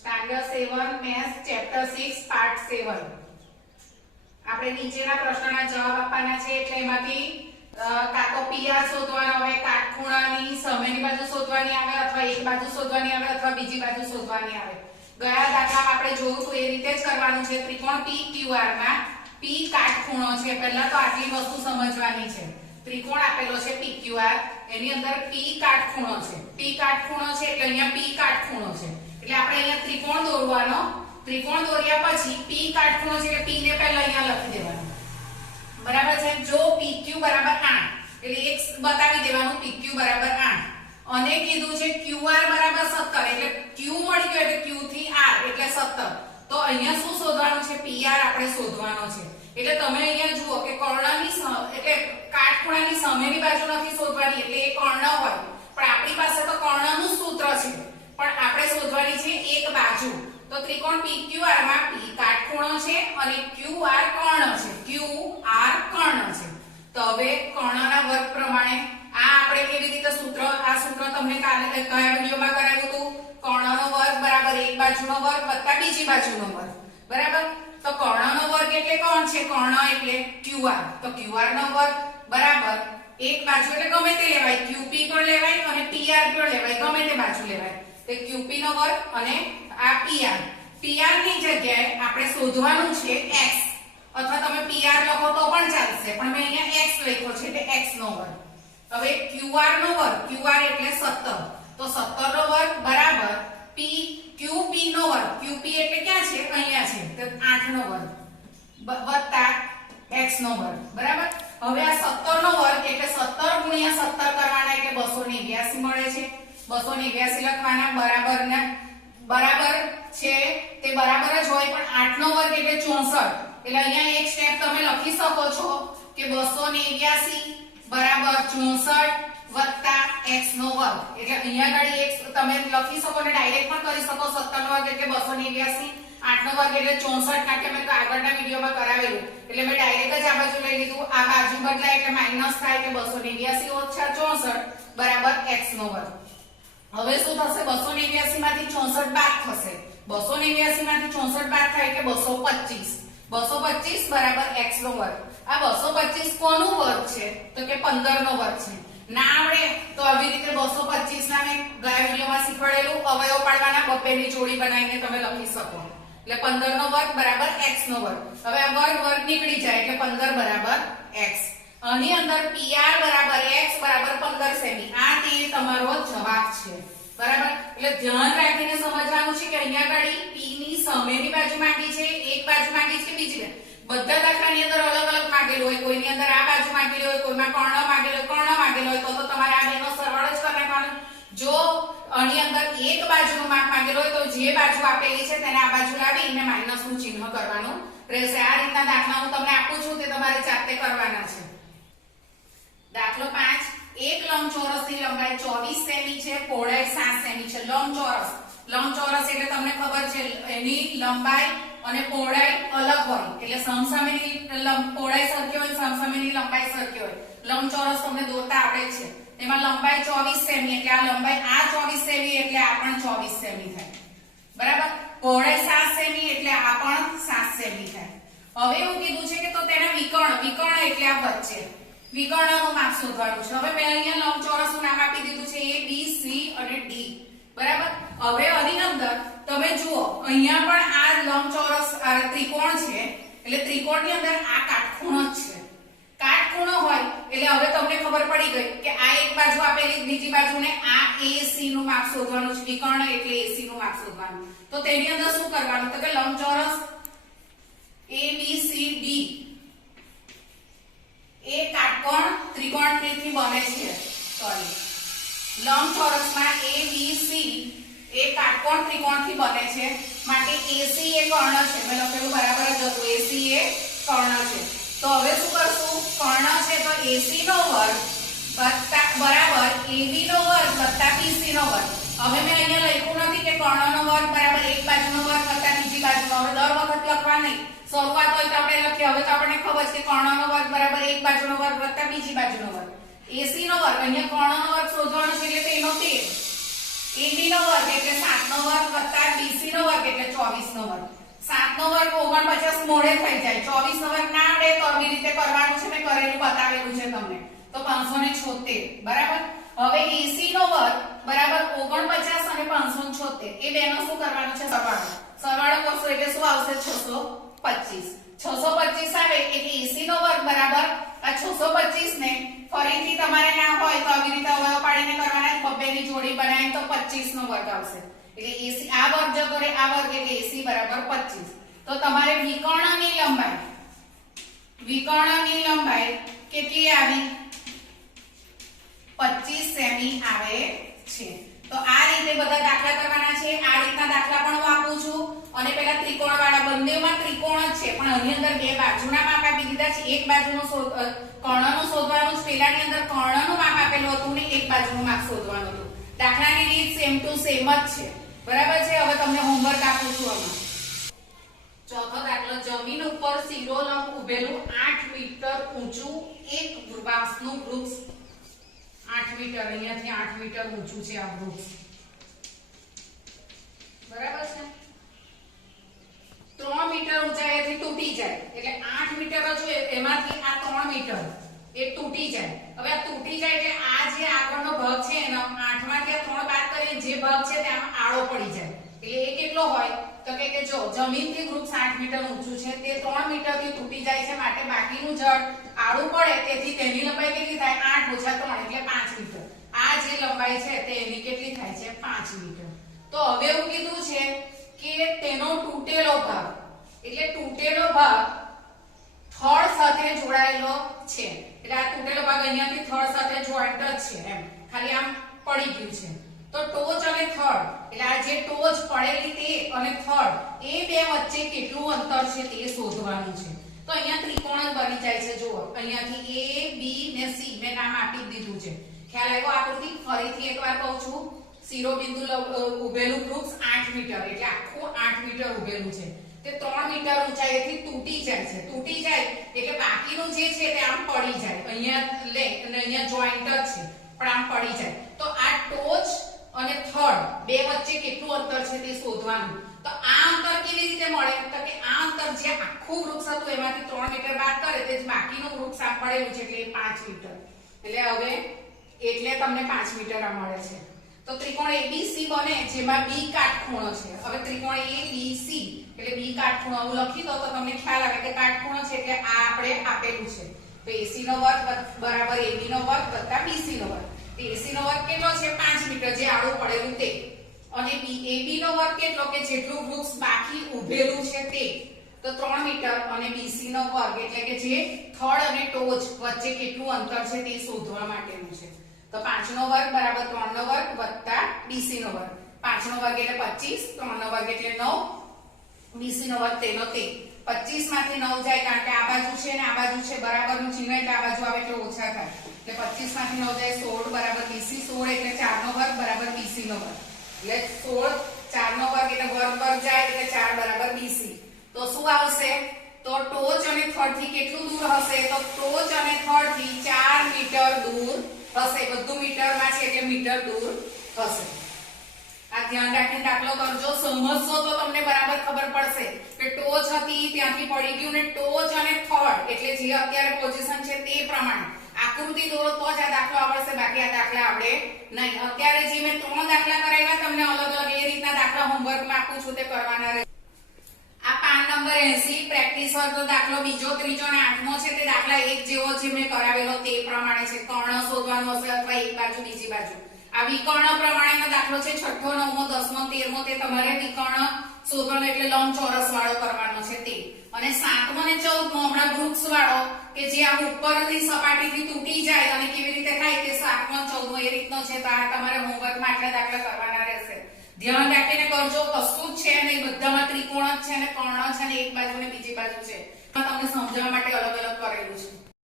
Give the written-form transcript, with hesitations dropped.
Standard 7 maths chapter 6 part 7 આપણે નીચેના પ્રશ્નના જવાબ આપવાના છે એટલે એમાંથી કાં તો પીઆર શોધવાનો હોય, કાટખૂણાની સામેની બાજુ શોધવાની આવે અથવા એક બાજુ શોધવાની આવે અથવા બીજી બાજુ શોધવાની આવે. ગયા દાખલામાં આપણે જોયું તો એ રીતે જ કરવાનું છે. ત્રિકોણ PQR માં P કાટખૂણો છે. પહેલા તો આટલી વસ્તુ સમજવાની છે. ત્રિકોણ આપેલો છે PQR, એની અંદર P કાટખૂણો છે. P કાટખૂણો છે એટલે અહીંયા P કાટખૂણો છે. એટલે આપણે અહીંયા ત્રિકોણ દોરવાનો. ત્રિકોણ દોર્યા પછી P કાટખૂણો છે એટલે P ને પહેલા અહીંયા લખી દેવાનું. બરાબર છે. જો PQ બરાબર 8 એટલે એક બતાવી દેવાનું PQ બરાબર 8 અને કીધું છે QR બરાબર 17 એટલે Q મળી ગયો એટલે Q થી R એટલે 17. તો અહીંયા શું શોધવાનું છે? PR આપણે શોધવાનો છે. એટલે તમે અહીંયા જુઓ કે કર્ણની એટલે કાટખૂણાની સામેની બાજુ નથી શોધવાની એટલે એ કર્ણ હોય, પણ આપણી પાસે તો કર્ણનું સૂત્ર છે, પણ આપણે શોધવાની છે એક બાજુ. તો ત્રિકોણ PQR માં P કાટખૂણો છે અને QR કર્ણ છે. QR કર્ણ છે. તો હવે કર્ણના વર્ગ પ્રમાણે આ આપણે કેવી રીતે સૂત્ર, આ સૂત્ર તમને કાલે કયા વિડિયોમાં કરાવ્યું હતું? કર્ણનો વર્ગ બરાબર એક બાજુનો વર્ગ વત્તા બીજી બાજુનો વર્ગ. બરાબર. તો કર્ણનો વર્ગ એટલે કોણ છે? કર્ણ એટલે QR. તો QR નો વર્ગ બરાબર એક બાજુ એટલે ગમે તે લેવાય, QP પણ લેવાય અને PR પણ લેવાય, ગમે તે બાજુ લેવાય. તે QP નો વર્ગ અને આ PR. PR ની જગ્યાએ આપણે શોધવાનું છે x, અથવા તમે PR લખો તો પણ ચાલશે, પણ મેં અહીંયા x લખ્યો છે એટલે x નો વર્ગ. હવે QR નો વર્ગ, QR એટલે 17, તો 17 નો વર્ગ બરાબર QP નો વર્ગ. QP એટલે ક્યાં છે? અહીંયા છે, તો 8 નો વર્ગ વત્તા x નો વર્ગ. બરાબર. હવે આ 17 નો વર્ગ એટલે 17 ગુણ્યા 17 કરવાના એટલે 289 મળે છે. 289 લખવાના બરાબર છે, તે બરાબર જ હોય, પણ 8 નો વર્ગ એટલે 64. એટલે અહીંયા એક સ્ટેપ તમે લખી શકો છો કે 289 બરાબર 64 વત્તા x નો વર્ગ. એટલે અહીંયા ગાડી x તમે લખી શકો ને ડાયરેક્ટ પણ કરી શકો. 17 નો વર્ગ એટલે 289, 8 નો વર્ગ એટલે 64, કારણ કે મેં આગળના વિડિયોમાં કરાવેલું એટલે મેં ડાયરેક્ટ જ આ બાજુ લઈ લીધું. આ બાજુ બદલાય એટલે માઈનસ થાય એટલે 289 ઓછા 64 બરાબર x નો વર્ગ. હવે શું થશે? 289 માંથી 64 બાદ થશે. 289 માંથી 64 બાદ થાય એટલે 225. 225 બરાબર x નો વર્ગ. આ 225 કોનું વર્ગ છે? તો કે 15 નો વર્ગ છે. ના આવડે તો આવી રીતે 225 ના મેં ગયા વિડિયોમાં શીખવાડેલું અવયવ પાડવાના બપેની જોડી બનાવીને તમે લખી શકો. એટલે 15 નો વર્ગ બરાબર x નો વર્ગ. હવે આ વર્ગ નીકળી જાય એટલે 15 બરાબર x. આની અંદર PR બરાબર x બરાબર 15 સેમી. આ તે તમારો જવાબ છે. બરાબર. એટલે ધ્યાન રાખીને સમજવાનું છે કે અહીંયા ગાડી P ની સામેની બાજુ માંગી છે, એક બાજુ માંગી છે, બીજી બાજુ. બધા દાખલાની અંદર અલગ અલગ માંગેલું હોય. કોઈની અંદર આ બાજુ માંગેલું હોય, કોઈમાં કર્ણ માંગેલું હોય, કર્ણ માંગેલું હોય, તો તમારે આ બેનો સરવાળો જ કરી નાખવાનો. જો આની અંદર એક બાજુનું માપ માંગેલું હોય તો જે બાજુ આપેલી છે તેને આ બાજુ લાવીને માઈનસ નું ચિહ્ન કરવાનું રહેશે. આ રીતના દાખલા હું તમને આપું છું, તે તમારે જાતે કરવાના છે. દાખલો 5. એક લંબચોરસની લંબાઈ 24 સેમી છે, પહોળાઈ 7 સેમી છે. લંબચોરસ એટલે તમને ખબર છે એની લંબાઈ અને પહોળાઈ અલગ હોય, એટલે સમસામેની પહોળાઈ સરખી હોય, સમસામેની લંબાઈ સરખી હોય. લંબચોરસ તમને દોરતા આવડે છે. એમાં લંબાઈ 24 સેમી એટલે આ લંબાઈ આ 24 સેમી એટલે આ પણ 24 સેમી થાય. બરાબર. પહોળાઈ 7 સેમી એટલે આ પણ 7 સેમી થાય. હવે એવું કીધું છે કે તો તેના વિકર્ણ એટલે આ વચ્ચે વિકર્ણનું માપ શોધવાનું છે. હવે મેં અહીંયા લંબચોરસનું નામ આપી દીધું છે A B C અને D. બરાબર. હવે આની અંદર તમે જુઓ અહીંયા પણ આ લંબચોરસ ત્રિકોણ છે, એટલે ત્રિકોણની અંદર આ કાટખૂણો જ છે. કાટખૂણો હોય એટલે હવે તમને ખબર પડી ગઈ કે આ એક બાજુ આપેલી, બીજી બાજુને આ AC નું માપ શોધવાનું છે. વિકર્ણ એટલે AC નું માપ શોધવાનું. તો તેની અંદર શું કરવાનું? તો કે લંબચોરસ ABCD એ કાટકોણ ત્રિકોણ થી બને છે. સોરી, લંબચોરસમાં ABC એ કાટકોણ ત્રિકોણ થી બને છે, માટે AC એ કર્ણ છે. મેં લખેલું બરાબર જ હતું, AC એ કર્ણ છે. તો હવે શું કરશું? કર્ણ છે તો AC નો વર્ગ બરાબર AB નો વર્ગ વત્તા BC નો વર્ગ. હવે મેં અહીંયા લખ્યું નથી કે કર્ણનો વર્ગ બરાબર એક બાજુનો વર્ગ વત્તા બીજી બાજુનો. હવે દર વખત લખવા નહીં, શરૂઆત હોય તો આપણે લખીએ. હવે તો આપણને ખબર છે કે કર્ણનો વર્ગ બરાબર એક બાજુનો વર્ગ વત્તા બીજી બાજુનો વર્ગ. AC નો વર્ગ અહીંયા કર્ણનો વર્ગ શોધવાનો છે એટલે તેનો 13. AB નો વર્ગ એટલે 7 નો વર્ગ વત્તા BC નો વર્ગ 7 નો વર્ગ 49 મોડે થઈ જાય. 24 નો વર્ગ ના આવડે તો આવી રીતે કરવાનું છે, મેં કરેલું બતાવેલું છે તમને. તો 576 બરાબર. હવે 80 નો વર્ગ બરાબર 49 અને 576 એ બેનો શું કરવાનું છે? સરવાળો. સરવાળો કરશો એટલે શું આવશે? 625. 625 આવે એટલે 80 નો વર્ગ બરાબર આ 625 ને ફરીથી તમારે ના હોય તો આવી રીતે અવયવ પાડીને કરવાના. બબ્બેની જોડી બનાવીને તો 25 નો વર્ગ આવશે. એટલે 80 આ વર્ગ જતો રહે આ વર્ગ એટલે 80 બરાબર 25. તો તમારે વિકર્ણની લંબાઈ કેટલી આવી? 25 સેમી આવે છે. તો આ રીતે બધા દાખલા કરવાના છે. આ રીતના દાખલા પણ હું આપું છું. અને પેલા ત્રિકોણ વાળા બંનેમાં ત્રિકોણ જ છે પણ આની અંદર બે બાજુના માપ આપી દીધા છે. એક બાજુનો કર્ણનું શોધવાનું છે. પેલાની અંદર કર્ણનું માપ આપેલું હતું ને એક બાજુનું માપ શોધવાનું હતું. દાખલાની રીત સેમ ટુ સેમ જ છે. બરાબર છે. હવે તમને હોમવર્ક આપું છું. આમાં ચોથો દાખલો, જમીન ઉપર શિરોલંબ ઉભેલું 8 મીટર ઊંચું એક વાંસનું વૃક્ષ. 8 મીટર, અહીંયાથી 8 મીટર ઊંચું છે આ વૃક્ષ. બરાબર છે. 3 મીટર ઊંચાઈથી તૂટી જાય એટલે 8 મીટર જ એમાંથી આ 3 મીટર એ તૂટી જાય. હવે આ તૂટી જાય એટલે આ જે આગળનો ભાગ છે એનો 8 માંથી આ 3 બાદ કરીએ જે ભાગ છે તે આમાં આડો પડી જાય. એટલે એ કેટલો હોય તો કે જો જમીનથી વૃક્ષ 8 મીટર ઊંચું છે તે 3 મીટરથી તૂટી જાય છે માટે બાકીનું ઝાડ આડું પડે તેથી તેની લંબાઈ કેટલી થાય? 8 - 3 એટલે 5 મીટર. આ જે લંબાઈ છે તે એની કેટલી થાય છે? 5 મીટર. તો હવે એવું કીધું છે કે તેનો તૂટેલો ભાગ એટલે તૂટેલો ભાગ થડ સાથે જોડાયેલો છે. એટલે આ તૂટેલો ભાગ અહીંયાથી થડ સાથે જોઈન્ટ જ છે એમ ખાલી આમ પડી ગયું છે. તો ટોચ અને થડ એટલે આ જે ટોચ પડેલી તે અને થડ એ બે વચ્ચે કેટલું અંતર છે તે શોધવાનું છે. તો અહીંયા ત્રિકોણ જ બની જાય છે. જુઓ અહીંયાથી A B ને C મેં નામ આપી દીધું છે. ખ્યાલ આવ્યો? આકૃતિ ફરીથી એકવાર કહું છું. શિરોબિંદુ ઉભેલું વૃક્ષ 8 મીટર એટલે આખું 8 મીટર ઉભેલું છે. તે 3 મીટર ઊંચાઈથી તૂટી જાય છે. તૂટી જાય એટલે બાકીનું જે છે તે આમ પડી જાય. અહીંયા લે અને અહીંયા જોઈન્ટ જ છે પણ આમ પડી જાય. તો આ ટોચ અને થડ બે વચ્ચે કેટલું અંતર છે તે શોધવાનું. તો આ અંતર કેવી રીતે મળે? તો કે આ અંતર જે આખું વૃક્ષ હતું એમાંથી 3 મીટર બાદ કરે તે બાકીનું વૃક્ષ આમ પડેલું છે એટલે 5 મીટર. એટલે હવે એટલે તમને 5 મીટર આ મળે છે. તો ત્રિકોણ ABC બને જેમાં B કાટખૂણો છે. હવે ત્રિકોણ ABC એટલે B કાટખૂણો હું લખી દઉં તો તમને ખ્યાલ આવે કે કાટખૂણો છે એટલે આ આપણે આપેલું છે. તો AC નો વર્ગ બરાબર AB નો વર્ગ વત્તા BC નો વર્ગ. તો AC નો વર્ગ કેટલો છે? 5 મીટર જે આડું પડેલું તે. અને AB નો વર્ગ કેટલો કે જેટલું વૃક્ષ બાકી ઉભેલું છે તે. તો 3 મીટર અને BC નો વર્ગ એટલે કે જે થડ અને ટોચ વચ્ચે કેટલું અંતર છે તે શોધવા માટેનું છે. તો 5 નો વર્ગ બરાબર 3 નો વર્ગ વત્તા BC નો વર્ગ. 5 નો વર્ગ એટલે 25, 3 નો વર્ગ એટલે 9, BC નો વર્ગ તેનો તે. 25 માંથી 9 જાય કારણ કે આ બાજુ છે ને આ બાજુ છે બરાબરનું ચિહ્ન એટલે આ બાજુ આવે એટલે ઓછા થાય. એટલે 25 માંથી 9 જાય 16 બરાબર BC. 16 એટલે 4 નો વર્ગ બરાબર BC નો વર્ગ. એટલે 16 4 નો વર્ગ એટલે વર્ગ જાય એટલે 4 બરાબર BC. તો શું આવશે? તો ટોચ અને થડ થી કેટલું દૂર હશે? તો ટોચ અને થડ થી 4 મીટર દૂર હશે. બધું મીટરમાં છે એટલે મીટર દૂર હશે. આ ધ્યાન રાખીને દાખલો કરજો. સમજશો તો તમને બરાબર ખબર પડશે કે ટોચ હતી ત્યાંથી પડી ગયું ને ટોચ અને થડ એટલે જે અત્યારે પોઝિશન છે તે પ્રમાણે આકૃતિ દોરો તો જ આ દાખલો આવડશે. બાકી આ દાખલા આવડે નહીં. અત્યારે જે મેં 3 દાખલા કરાવ્યા તમને અલગ અલગ એ રીતના દાખલા હોમવર્કમાં આપું છું તે કરવાના રહેશે. આ પાન નંબર 80 પ્રેક્ટિસ વર્ગનો દાખલો બીજો, ત્રીજો અને 8મો છે તે દાખલા એક જેવો જે મેં કરાવેલો તે પ્રમાણે છે. કર્ણ શોધવાનું હશે અથવા એક બાજુ બીજી બાજુ. આ વિકર્ણ પ્રમાણેનો દાખલો છે. 6ઠ્ઠો 9મો 10મો 13મો તે તમારે વિકર્ણ શોધવાનો એટલે લંબચોરસ વાળો કરવાનો છે તે. અને 7મો અને 14મો હમણાં વૃક્ષ વાળો કે જે આમ ઉપરની સપાટીથી તૂટી જાય અને કેવી રીતે થાય તે 7મો 14મો એ રીતનો છે. તો આ તમારે હોમવર્કમાં આટલા દાખલા કરવાના રહેશે. ધ્યાન રાખીને કરજો. કશું જ છે નહીં, બધામાં ત્રિકોણ જ છે અને કર્ણ છે અને એક બાજુ ને બીજી બાજુ છે. તમને સમજાવવા માટે અલગ અલગ કરેલું છે.